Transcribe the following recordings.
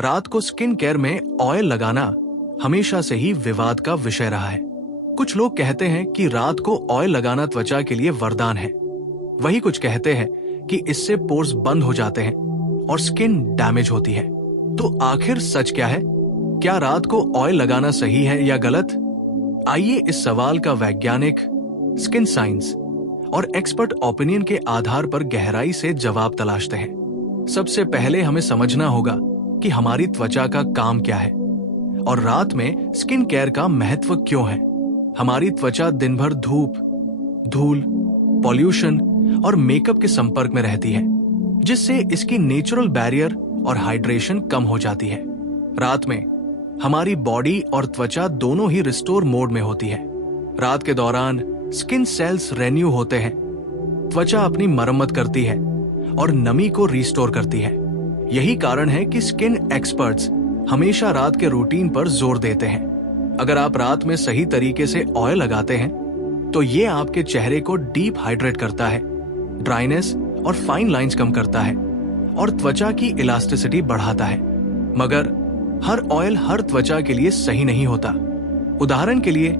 रात को skin care में ऑयल लगाना हमेशा से ही विवाद का विषय रहा है। कुछ लोग कहते हैं कि रात को ऑयल लगाना त्वचा के लिए वरदान है। वही कुछ कहते हैं कि इससे पोर्स बंद हो जाते हैं और स्किन डैमेज होती है। तो आखिर सच क्या है? क्या रात को ऑयल लगाना सही है या गलत? आइए इस सवाल का वैज्ञानिक, स्किन साइंस और एक्सपर्ट ओपिनियन के आधार पर गहराई से जवाब तलाशते हैं। सबसे पहले हमें समझना होगा कि हमारी त्वचा का काम क्या है और रात में स्किन केयर का महत्व क्यों है। हमारी त्वचा दिन भर धूप, धूल, पॉल्यूशन और मेकअप के संपर्क में रहती है, जिससे इसकी नेचुरल बैरियर और हाइड्रेशन कम हो जाती है। रात में हमारी बॉडी और त्वचा दोनों ही रिस्टोर मोड में होती है। रात के दौरान स्किन सेल्स रेन्यू होते हैं, त्वचा अपनी मरम्मत करती है और नमी को रिस्टोर करती है। यही कारण है कि स्किन एक्सपर्ट्स हमेशा रात के रूटीन पर जोर देते हैं। अगर आप रात में सही तरीके से ऑयल लगाते हैं तो ये आपके चेहरे को डीप हाइड्रेट करता है, ड्राइनेस और फाइन लाइंस कम करता है और त्वचा की इलास्टिसिटी बढ़ाता है। मगर हर ऑयल हर त्वचा के लिए सही नहीं होता। उदाहरण के लिए,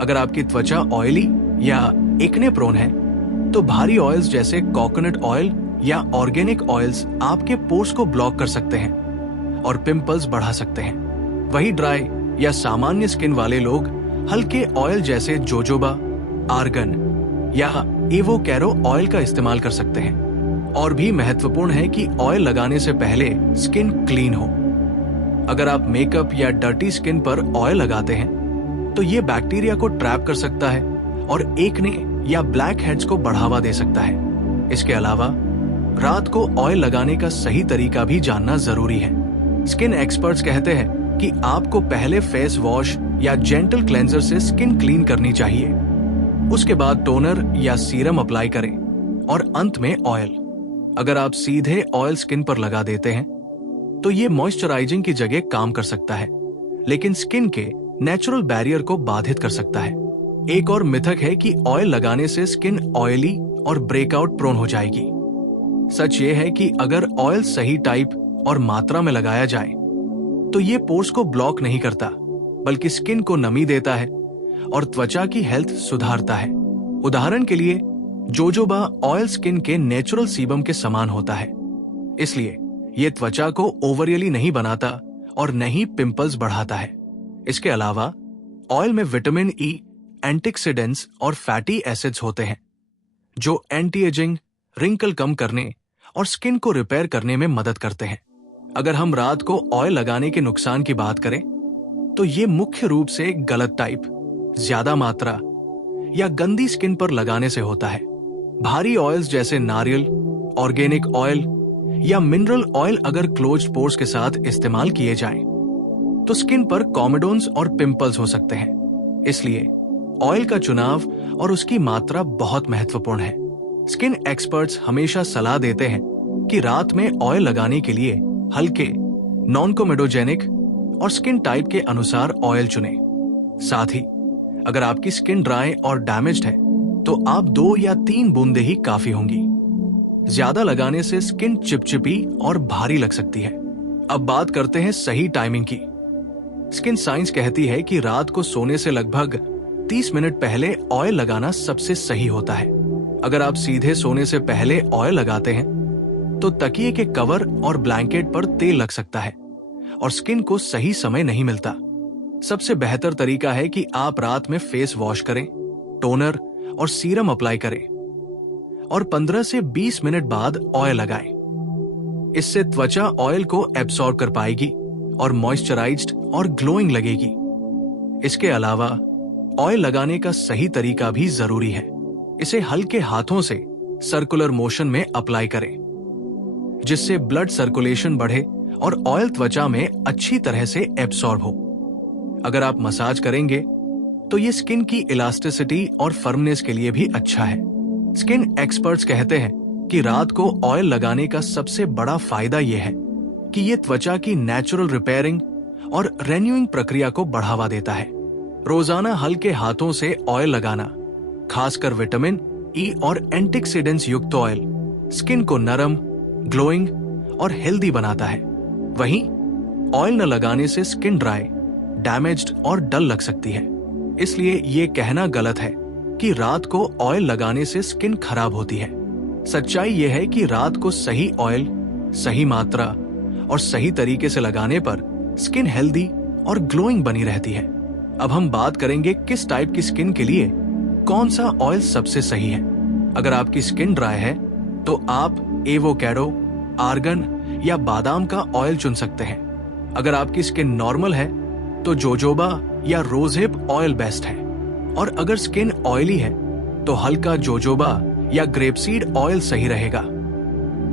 अगर आपकी त्वचा ऑयली या एक्ने प्रोन है तो भारी ऑयल्स जैसे कोकोनट ऑयल या ऑर्गेनिक ऑयल्स आपके पोर्स को ब्लॉक कर सकते हैं और पिंपल्स बढ़ा सकते हैं। वही ड्राई या सामान्य स्किन वाले लोग हल्के ऑयल जैसे जोजोबा, आर्गन या एवोकैरो ऑयल का इस्तेमाल कर सकते हैं। और भी महत्वपूर्ण है कि ऑयल लगाने से पहले स्किन क्लीन हो। अगर आप मेकअप या डर्टी स्किन पर ऑयल लगाते हैं तो ये बैक्टीरिया को ट्रैप कर सकता है और एक्ने या ब्लैक हेड्स को बढ़ावा दे सकता है। इसके अलावा रात को ऑयल लगाने का सही तरीका भी जानना जरूरी है। स्किन एक्सपर्ट्स कहते हैं कि आपको पहले फेस वॉश या जेंटल क्लेंजर से स्किन क्लीन करनी चाहिए। उसके बाद टोनर या सीरम अप्लाई करें और अंत में ऑयल। अगर आप सीधे ऑयल स्किन पर लगा देते हैं तो ये मॉइस्चराइजिंग की जगह काम कर सकता है, लेकिन स्किन के नेचुरल बैरियर को बाधित कर सकता है। एक और मिथक है कि ऑयल लगाने से स्किन ऑयली और ब्रेकआउट प्रोन हो जाएगी। सच ये है कि अगर ऑयल सही टाइप और मात्रा में लगाया जाए तो ये पोर्स को ब्लॉक नहीं करता, बल्कि स्किन को नमी देता है और त्वचा की हेल्थ सुधारता है। उदाहरण के लिए, जोजोबा ऑयल स्किन के नेचुरल सीबम के समान होता है, इसलिए ये त्वचा को ओवरियली नहीं बनाता और न ही पिंपल्स बढ़ाता है। इसके अलावा ऑयल में विटामिन ई, एंटीऑक्सीडेंट्स और फैटी एसिड्स होते हैं जो एंटी एजिंग, रिंकल कम करने और स्किन को रिपेयर करने में मदद करते हैं। अगर हम रात को ऑयल लगाने के नुकसान की बात करें तो ये मुख्य रूप से गलत टाइप, ज्यादा मात्रा या गंदी स्किन पर लगाने से होता है। भारी ऑयल्स जैसे नारियल, ऑर्गेनिक ऑयल या मिनरल ऑयल अगर क्लोज्ड पोर्स के साथ इस्तेमाल किए जाएं तो स्किन पर कॉमेडोन्स और पिंपल्स हो सकते हैं। इसलिए ऑयल का चुनाव और उसकी मात्रा बहुत महत्वपूर्ण है। स्किन एक्सपर्ट्स हमेशा सलाह देते हैं कि रात में ऑयल लगाने के लिए हल्के, नॉन कोमेडोजेनिक और स्किन टाइप के अनुसार ऑयल चुनें। साथ ही अगर आपकी स्किन ड्राई और डैमेज्ड है तो आप 2 या 3 बूंदें ही काफी होंगी। ज्यादा लगाने से स्किन चिपचिपी और भारी लग सकती है। अब बात करते हैं सही टाइमिंग की। स्किन साइंस कहती है कि रात को सोने से लगभग 30 मिनट पहले ऑयल लगाना सबसे सही होता है। अगर आप सीधे सोने से पहले ऑयल लगाते हैं तो तकिए के कवर और ब्लैंकेट पर तेल लग सकता है और स्किन को सही समय नहीं मिलता। सबसे बेहतर तरीका है कि आप रात में फेस वॉश करें, टोनर और सीरम अप्लाई करें और 15 से 20 मिनट बाद ऑयल लगाएं। इससे त्वचा ऑयल को एब्सॉर्ब कर पाएगी और मॉइस्चराइज्ड और ग्लोइंग लगेगी। इसके अलावा ऑयल लगाने का सही तरीका भी जरूरी है। इसे हल्के हाथों से सर्कुलर मोशन में अप्लाई करें, जिससे ब्लड सर्कुलेशन बढ़े और ऑयल त्वचा में अच्छी तरह से एब्सॉर्ब हो। अगर आप मसाज करेंगे तो ये स्किन की इलास्टिसिटी और फर्मनेस के लिए भी अच्छा है। स्किन एक्सपर्ट्स कहते हैं कि रात को ऑयल लगाने का सबसे बड़ा फायदा यह है कि ये त्वचा की नेचुरल रिपेयरिंग और रेन्यूइंग प्रक्रिया को बढ़ावा देता है। रोजाना हल्के हाथों से ऑयल लगाना, खासकर विटामिन ई और एंटीऑक्सीडेंट्स युक्त ऑयल, स्किन को नरम, ग्लोइंग और हेल्दी बनाता है। वहीं ऑयल न लगाने से स्किन ड्राई, डैमेज्ड और डल लग सकती है। इसलिए ये कहना गलत है कि रात को ऑयल लगाने से स्किन खराब होती है। सच्चाई यह है कि रात को सही ऑयल, सही मात्रा और सही तरीके से लगाने पर स्किन हेल्दी और ग्लोइंग बनी रहती है। अब हम बात करेंगे किस टाइप की स्किन के लिए कौन सा ऑयल सबसे सही है। अगर आपकी स्किन ड्राई है तो आप एवोकैडो, आर्गन या बादाम का ऑयल चुन सकते हैं। अगर आपकी स्किन नॉर्मल है तो जोजोबा या रोजहिप ऑयल बेस्ट है। और अगर स्किन ऑयली है तो हल्का जोजोबा या ग्रेपसीड ऑयल सही रहेगा।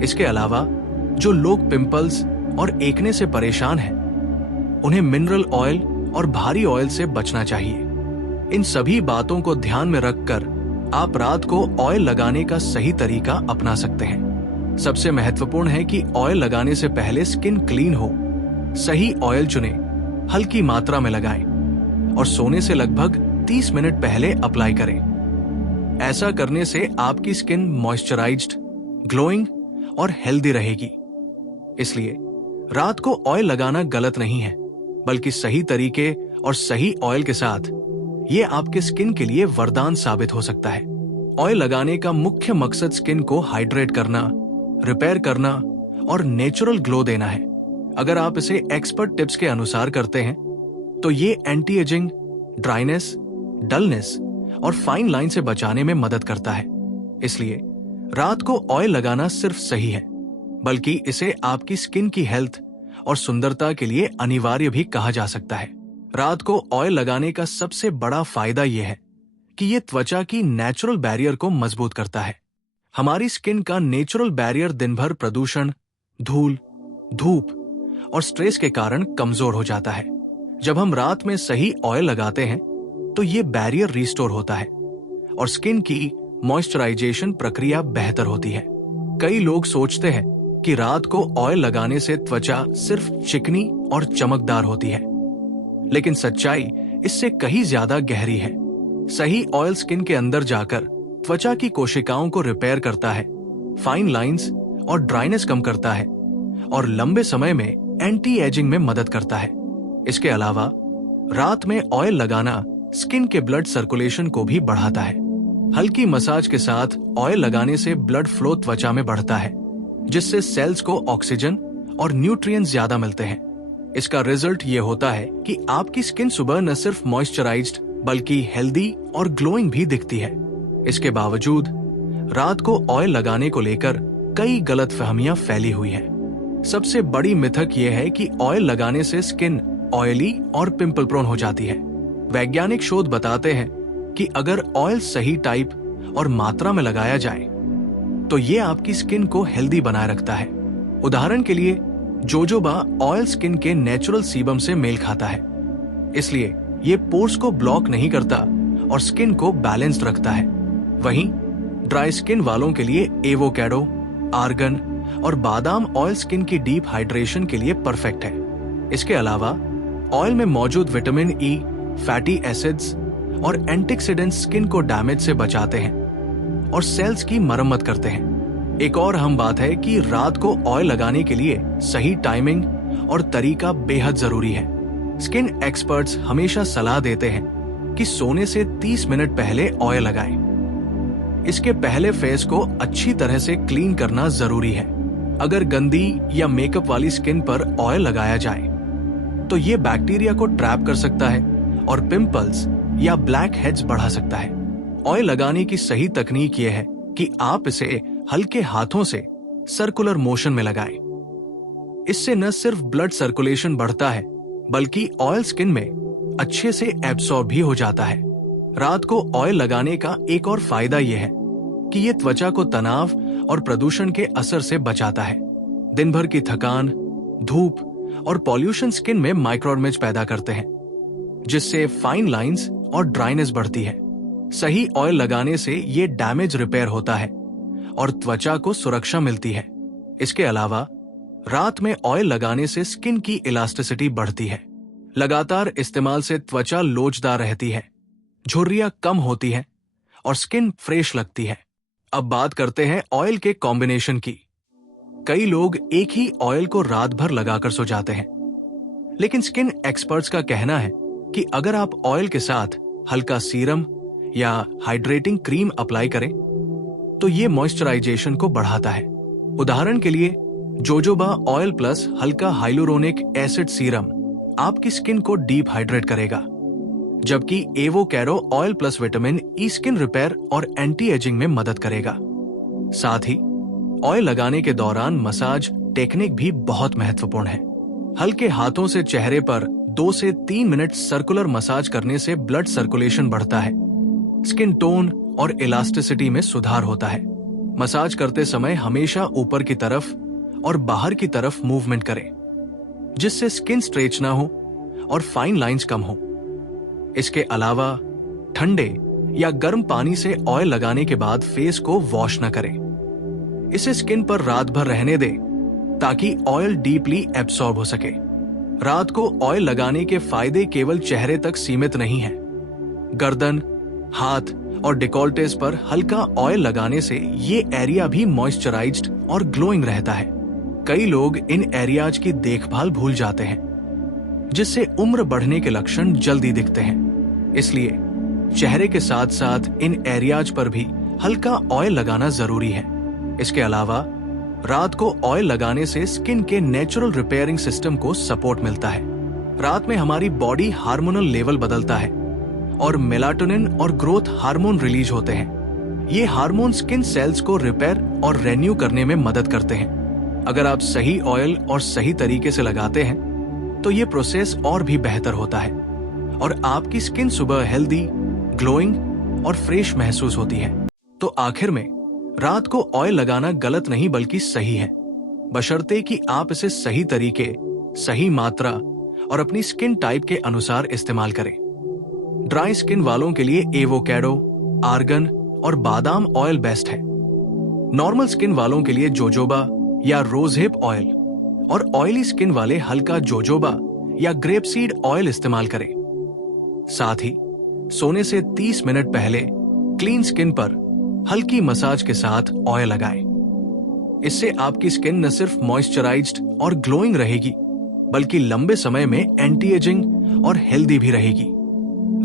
इसके अलावा जो लोग पिंपल्स और एक्ने से परेशान हैं, उन्हें मिनरल ऑयल और भारी ऑयल से बचना चाहिए। इन सभी बातों को ध्यान में रखकर आप रात को ऑयल लगाने का सही तरीका अपना सकते हैं। सबसे महत्वपूर्ण है कि ऑयल लगाने से पहले स्किन क्लीन हो, सही ऑयल चुनें, हल्की मात्रा में लगाएं और सोने से लगभग 30 मिनट पहले अप्लाई करें। ऐसा करने से आपकी स्किन मॉइस्चराइज्ड, ग्लोइंग और हेल्दी रहेगी। इसलिए रात को ऑयल लगाना गलत नहीं है, बल्कि सही तरीके और सही ऑयल के साथ ये आपके स्किन के लिए वरदान साबित हो सकता है। ऑयल लगाने का मुख्य मकसद स्किन को हाइड्रेट करना, रिपेयर करना और नेचुरल ग्लो देना है। अगर आप इसे एक्सपर्ट टिप्स के अनुसार करते हैं तो ये एंटी एजिंग, ड्राइनेस, डलनेस और फाइन लाइन से बचाने में मदद करता है। इसलिए रात को ऑयल लगाना सिर्फ सही है, बल्कि इसे आपकी स्किन की हेल्थ और सुंदरता के लिए अनिवार्य भी कहा जा सकता है। रात को ऑयल लगाने का सबसे बड़ा फायदा यह है कि यह त्वचा की नेचुरल बैरियर को मजबूत करता है। हमारी स्किन का नेचुरल बैरियर दिन भर प्रदूषण, धूल, धूप और स्ट्रेस के कारण कमजोर हो जाता है। जब हम रात में सही ऑयल लगाते हैं तो ये बैरियर रिस्टोर होता है और स्किन की मॉइस्चराइजेशन प्रक्रिया बेहतर होती है। कई लोग सोचते हैं कि रात को ऑयल लगाने से त्वचा सिर्फ चिकनी और चमकदार होती है, लेकिन सच्चाई इससे कहीं ज्यादा गहरी है। सही ऑयल स्किन के अंदर जाकर त्वचा की कोशिकाओं को रिपेयर करता है, फाइन लाइंस और ड्राइनेस कम करता है और लंबे समय में एंटी एजिंग में मदद करता है। इसके अलावा रात में ऑयल लगाना स्किन के ब्लड सर्कुलेशन को भी बढ़ाता है। हल्की मसाज के साथ ऑयल लगाने से ब्लड फ्लो त्वचा में बढ़ता है, जिससे सेल्स को ऑक्सीजन और न्यूट्रिएंट्स ज्यादा मिलते हैं। इसका रिजल्ट ये होता है कि आपकी स्किन सुबह न सिर्फ मॉइस्चराइज्ड बल्कि हेल्दी और ग्लोइंग भी दिखती है। इसके बावजूद रात को ऑयल लगाने को लेकर कई गलतफहमियां फैली हुई हैं। सबसे बड़ी मिथक यह है कि ऑयल लगाने से स्किन ऑयली और पिंपल प्रोन हो जाती है। वैज्ञानिक शोध बताते हैं कि अगर ऑयल सही टाइप और मात्रा में लगाया जाए तो ये आपकी स्किन को हेल्दी बनाए रखता है। उदाहरण के लिए जोजोबा ऑयल स्किन के नेचुरल सीबम से मेल खाता है, इसलिए ये पोर्स को ब्लॉक नहीं करता और स्किन को बैलेंस्ड रखता है। वहीं ड्राई स्किन वालों के लिए एवोकैडो, आर्गन और बादाम ऑयल स्किन की डीप हाइड्रेशन के लिए परफेक्ट है। इसके अलावा ऑयल में मौजूद विटामिन ई, फैटी एसिड्स और एंटीऑक्सीडेंट्स स्किन को डैमेज से बचाते हैं और सेल्स की मरम्मत करते हैं। एक और अहम बात है कि रात को ऑयल लगाने के लिए सही टाइमिंग और तरीका बेहद जरूरी है। स्किन एक्सपर्ट्स हमेशा सलाह देते हैं कि सोने से 30 मिनट पहले ऑयल लगाएं। इसके पहले फेस को अच्छी तरह से क्लीन करना जरूरी है। अगर गंदी या मेकअप वाली स्किन पर ऑयल लगाया जाए तो ये बैक्टीरिया को ट्रैप कर सकता है और पिंपल्स या ब्लैक हेड्स बढ़ा सकता है। ऑयल लगाने की सही तकनीक यह है कि आप इसे हल्के हाथों से सर्कुलर मोशन में लगाएं। इससे न सिर्फ ब्लड सर्कुलेशन बढ़ता है, बल्कि ऑयल स्किन में अच्छे से एब्सॉर्ब भी हो जाता है। रात को ऑयल लगाने का एक और फायदा यह है कि यह त्वचा को तनाव और प्रदूषण के असर से बचाता है। दिन भर की थकान, धूप और पॉल्यूशन स्किन में माइक्रोऑर्गेनिज्म पैदा करते हैं, जिससे फाइन लाइंस और ड्राइनेस बढ़ती है। सही ऑयल लगाने से ये डैमेज रिपेयर होता है और त्वचा को सुरक्षा मिलती है। इसके अलावा रात में ऑयल लगाने से स्किन की इलास्टिसिटी बढ़ती है। लगातार इस्तेमाल से त्वचा लोचदार रहती है, झुर्रियां कम होती हैं और स्किन फ्रेश लगती है। अब बात करते हैं ऑयल के कॉम्बिनेशन की। कई लोग एक ही ऑयल को रात भर लगाकर सो जाते हैं, लेकिन स्किन एक्सपर्ट्स का कहना है कि अगर आप ऑयल के साथ हल्का सीरम या हाइड्रेटिंग क्रीम अप्लाई करें तो ये मॉइस्चराइजेशन को बढ़ाता है। उदाहरण के लिए जोजोबा ऑयल प्लस हल्का हाइलुरोनिक एसिड सीरम आपकी स्किन को डीप हाइड्रेट करेगा, जबकि avocado oil plus vitamin E skin repair और एंटी एजिंग में मदद करेगा। साथ ही ऑयल लगाने के दौरान मसाज टेक्निक भी बहुत महत्वपूर्ण है। हल्के हाथों से चेहरे पर 2 से 3 मिनट सर्कुलर मसाज करने से ब्लड सर्कुलेशन बढ़ता है, स्किन टोन और इलास्टिसिटी में सुधार होता है। मसाज करते समय हमेशा ऊपर की तरफ और बाहर की तरफ मूवमेंट करें, जिससे स्किन स्ट्रेच ना हो और फाइन लाइंस कम हो। इसके अलावा ठंडे या गर्म पानी से ऑयल लगाने के बाद फेस को वॉश न करें। इसे स्किन पर रात भर रहने दें ताकि ऑयल डीपली एब्सॉर्ब हो सके। रात को ऑयल लगाने के फायदे केवल चेहरे तक सीमित नहीं हैं। गर्दन, हाथ और डिकोल्टेस पर हल्का ऑयल लगाने से ये एरिया भी मॉइस्चराइज्ड और ग्लोइंग रहता है। कई लोग इन एरियाज की देखभाल भूल जाते हैं, जिससे उम्र बढ़ने के लक्षण जल्दी दिखते हैं। इसलिए चेहरे के साथ साथ इन एरियाज पर भी हल्का ऑयल लगाना जरूरी है। इसके अलावा रात को ऑयल लगाने से स्किन के नेचुरल रिपेयरिंग सिस्टम को सपोर्ट मिलता है। रात में हमारी बॉडी हार्मोनल लेवल बदलता है और मेलाटोनिन और ग्रोथ हार्मोन रिलीज होते हैं। ये हार्मोन स्किन सेल्स को रिपेयर और रेन्यू करने में मदद करते हैं। अगर आप सही ऑयल और सही तरीके से लगाते हैं तो ये प्रोसेस और भी बेहतर होता है और आपकी स्किन सुबह हेल्दी, ग्लोइंग और फ्रेश महसूस होती है। तो आखिर में रात को ऑयल लगाना गलत नहीं बल्कि सही है, बशर्ते कि आप इसे सही तरीके, सही मात्रा और अपनी स्किन टाइप के अनुसार इस्तेमाल करें। ड्राई स्किन वालों के लिए एवोकैडो, आर्गन और बादाम ऑयल बेस्ट है। नॉर्मल स्किन वालों के लिए जोजोबा या रोजहिप ऑयल और ऑयली स्किन वाले हल्का जोजोबा या ग्रेपसीड ऑयल इस्तेमाल करें। साथ ही सोने से 30 मिनट पहले क्लीन स्किन पर हल्की मसाज के साथ ऑयल लगाएं। इससे आपकी स्किन न सिर्फ मॉइस्चराइज्ड और ग्लोइंग रहेगी, बल्कि लंबे समय में एंटी एजिंग और हेल्दी भी रहेगी।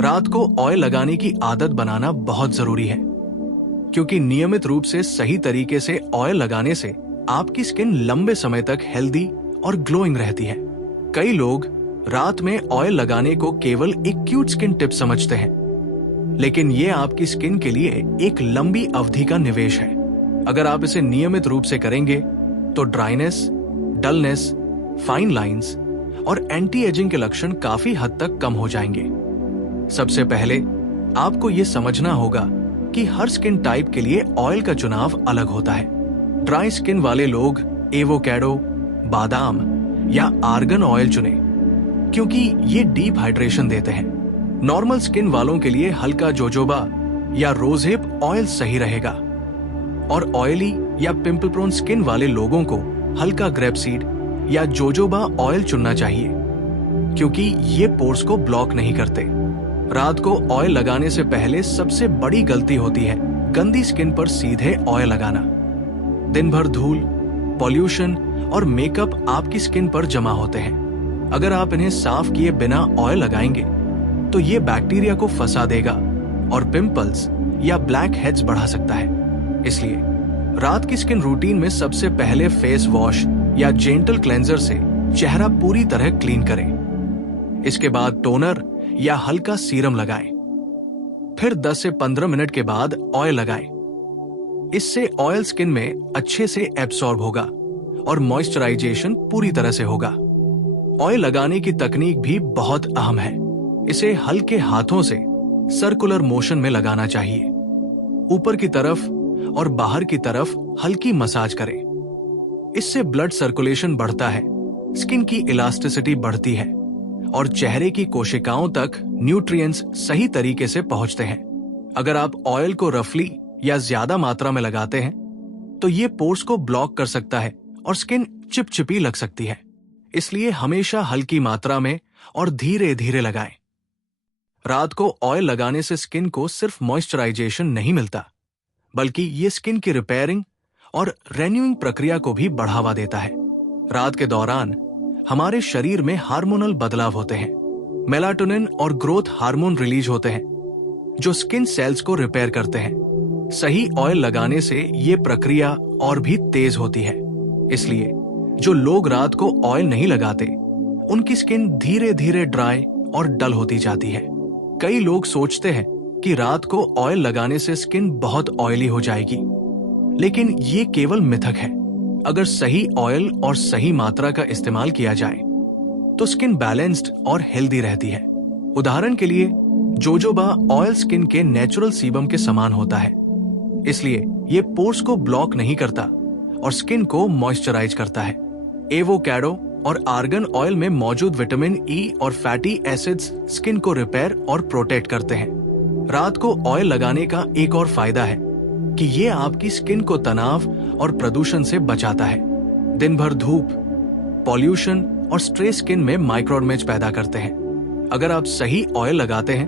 रात को ऑयल लगाने की आदत बनाना बहुत जरूरी है, क्योंकि नियमित रूप से सही तरीके से ऑयल लगाने से आपकी स्किन लंबे समय तक हेल्दी और ग्लोइंग रहती है। कई लोग रात में ऑयल लगाने को केवल एक क्यूट स्किन टिप समझते हैं, लेकिन ये आपकी स्किन के लिए एक लंबी अवधि का निवेश है। अगर आप इसे नियमित रूप से करेंगे तो ड्राइनेस, डलनेस, फाइन लाइंस और एंटी एजिंग के लक्षण काफी हद तक कम हो जाएंगे। सबसे पहले आपको ये समझना होगा कि हर स्किन टाइप के लिए ऑयल का चुनाव अलग होता है। ड्राई स्किन वाले लोग एवोकैडो, बादाम या आर्गन ऑयल चुनें, क्योंकि ये डीप हाइड्रेशन देते हैं। नॉर्मल स्किन वालों के लिए हल्का जोजोबा या रोजहिप ऑयल सही रहेगा और ऑयली या पिंपल प्रोन स्किन वाले लोगों को हल्का ग्रेपसीड या जोजोबा ऑयल चुनना चाहिए, क्योंकि ये पोर्स को ब्लॉक नहीं करते। रात को ऑयल लगाने से पहले सबसे बड़ी गलती होती है गंदी स्किन पर सीधे ऑयल लगाना। दिन भर धूल, पॉल्यूशन और मेकअप आपकी स्किन पर जमा होते हैं। अगर आप इन्हें साफ किए बिना ऑयल लगाएंगे तो ये बैक्टीरिया को फंसा देगा और पिंपल्स या ब्लैक हेड्स बढ़ा सकता है। इसलिए रात की स्किन रूटीन में सबसे पहले फेस वॉश या जेंटल क्लेंजर से चेहरा पूरी तरह क्लीन करें। इसके बाद टोनर या हल्का सीरम लगाएं। फिर 10 से 15 मिनट के बाद ऑयल लगाएं। इससे ऑयल स्किन में अच्छे से एब्सॉर्ब होगा और मॉइस्चराइजेशन पूरी तरह से होगा। ऑयल लगाने की तकनीक भी बहुत अहम है। इसे हल्के हाथों से सर्कुलर मोशन में लगाना चाहिए। ऊपर की तरफ और बाहर की तरफ हल्की मसाज करें। इससे ब्लड सर्कुलेशन बढ़ता है, स्किन की इलास्टिसिटी बढ़ती है और चेहरे की कोशिकाओं तक न्यूट्रिएंट्स सही तरीके से पहुंचते हैं। अगर आप ऑयल को रफली या ज्यादा मात्रा में लगाते हैं तो ये पोर्स को ब्लॉक कर सकता है और स्किन चिपचिपी लग सकती है। इसलिए हमेशा हल्की मात्रा में और धीरे धीरे लगाएं। रात को ऑयल लगाने से स्किन को सिर्फ मॉइस्चराइजेशन नहीं मिलता, बल्कि ये स्किन की रिपेयरिंग और रेन्यूइंग प्रक्रिया को भी बढ़ावा देता है। रात के दौरान हमारे शरीर में हार्मोनल बदलाव होते हैं। मेलाटोनिन और ग्रोथ हार्मोन रिलीज होते हैं जो स्किन सेल्स को रिपेयर करते हैं। सही ऑयल लगाने से ये प्रक्रिया और भी तेज होती है। इसलिए जो लोग रात को ऑयल नहीं लगाते उनकी स्किन धीरे धीरे ड्राई और डल होती जाती है। कई लोग सोचते हैं कि रात को ऑयल लगाने से स्किन बहुत ऑयली हो जाएगी, लेकिन ये केवल मिथक है। अगर सही ऑयल और सही मात्रा का इस्तेमाल किया जाए तो स्किन बैलेंस्ड और हेल्दी रहती है। उदाहरण के लिए जोजोबा ऑयल स्किन के नेचुरल सीबम के समान होता है, इसलिए ये पोर्स को ब्लॉक नहीं करता और स्किन को मॉइस्चराइज करता है। एवोकाडो और आर्गन ऑयल में मौजूद विटामिन ई और फैटी एसिड्स स्किन को रिपेयर और प्रोटेक्ट करते हैं। रात को ऑयल लगाने का एक और फायदा है कि ये आपकी स्किन को तनाव और प्रदूषण से बचाता है। दिन भर धूप, पॉल्यूशन और स्ट्रेस स्किन में माइक्रोडैमेज पैदा करते हैं। अगर आप सही ऑयल लगाते हैं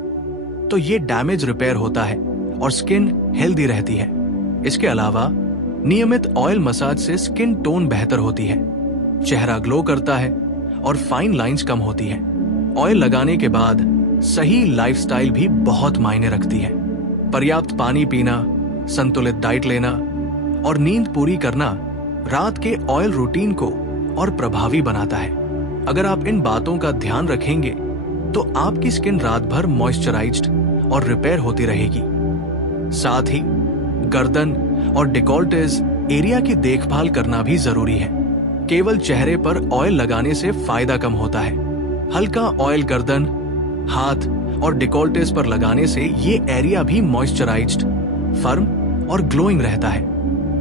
तो ये डैमेज रिपेयर होता है और स्किन हेल्दी रहती है। इसके अलावा नियमित ऑयल मसाज से स्किन टोन बेहतर होती है, चेहरा ग्लो करता है और फाइन लाइंस कम होती है। ऑयल लगाने के बाद सही लाइफस्टाइल भी बहुत मायने रखती है। पर्याप्त पानी पीना, संतुलित डाइट लेना और नींद पूरी करना रात के ऑयल रूटीन को और प्रभावी बनाता है। अगर आप इन बातों का ध्यान रखेंगे तो आपकी स्किन रात भर मॉइस्चराइज्ड और रिपेयर होती रहेगी। साथ ही गर्दन और डिकोल्टेज एरिया की देखभाल करना भी जरूरी है। केवल चेहरे पर ऑयल लगाने से फायदा कम होता है। हल्का ऑयल गर्दन, हाथ और डिकोल्टेज पर लगाने से ये एरिया भी मॉइस्चराइज्ड, फर्म और ग्लोइंग रहता है।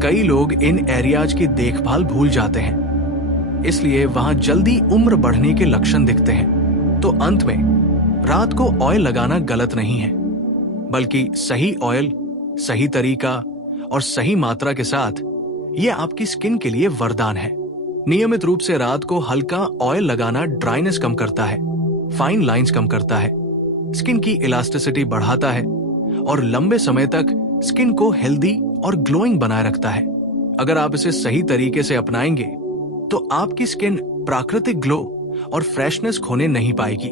कई लोग इन एरियाज की देखभाल भूल जाते हैं, इसलिए वहां जल्दी उम्र बढ़ने के लक्षण दिखते हैं। तो अंत में रात को ऑयल लगाना गलत नहीं है, बल्कि सही ऑयल, सही तरीका और सही मात्रा के साथ ये आपकी स्किन के लिए वरदान है। नियमित रूप से रात को हल्का ऑयल लगाना ड्राइनेस कम करता है, फाइन लाइंस कम करता है, स्किन की इलास्टिसिटी बढ़ाता है और लंबे समय तक स्किन को हेल्दी और ग्लोइंग बनाए रखता है। अगर आप इसे सही तरीके से अपनाएंगे तो आपकी स्किन प्राकृतिक ग्लो और फ्रेशनेस खोने नहीं पाएगी।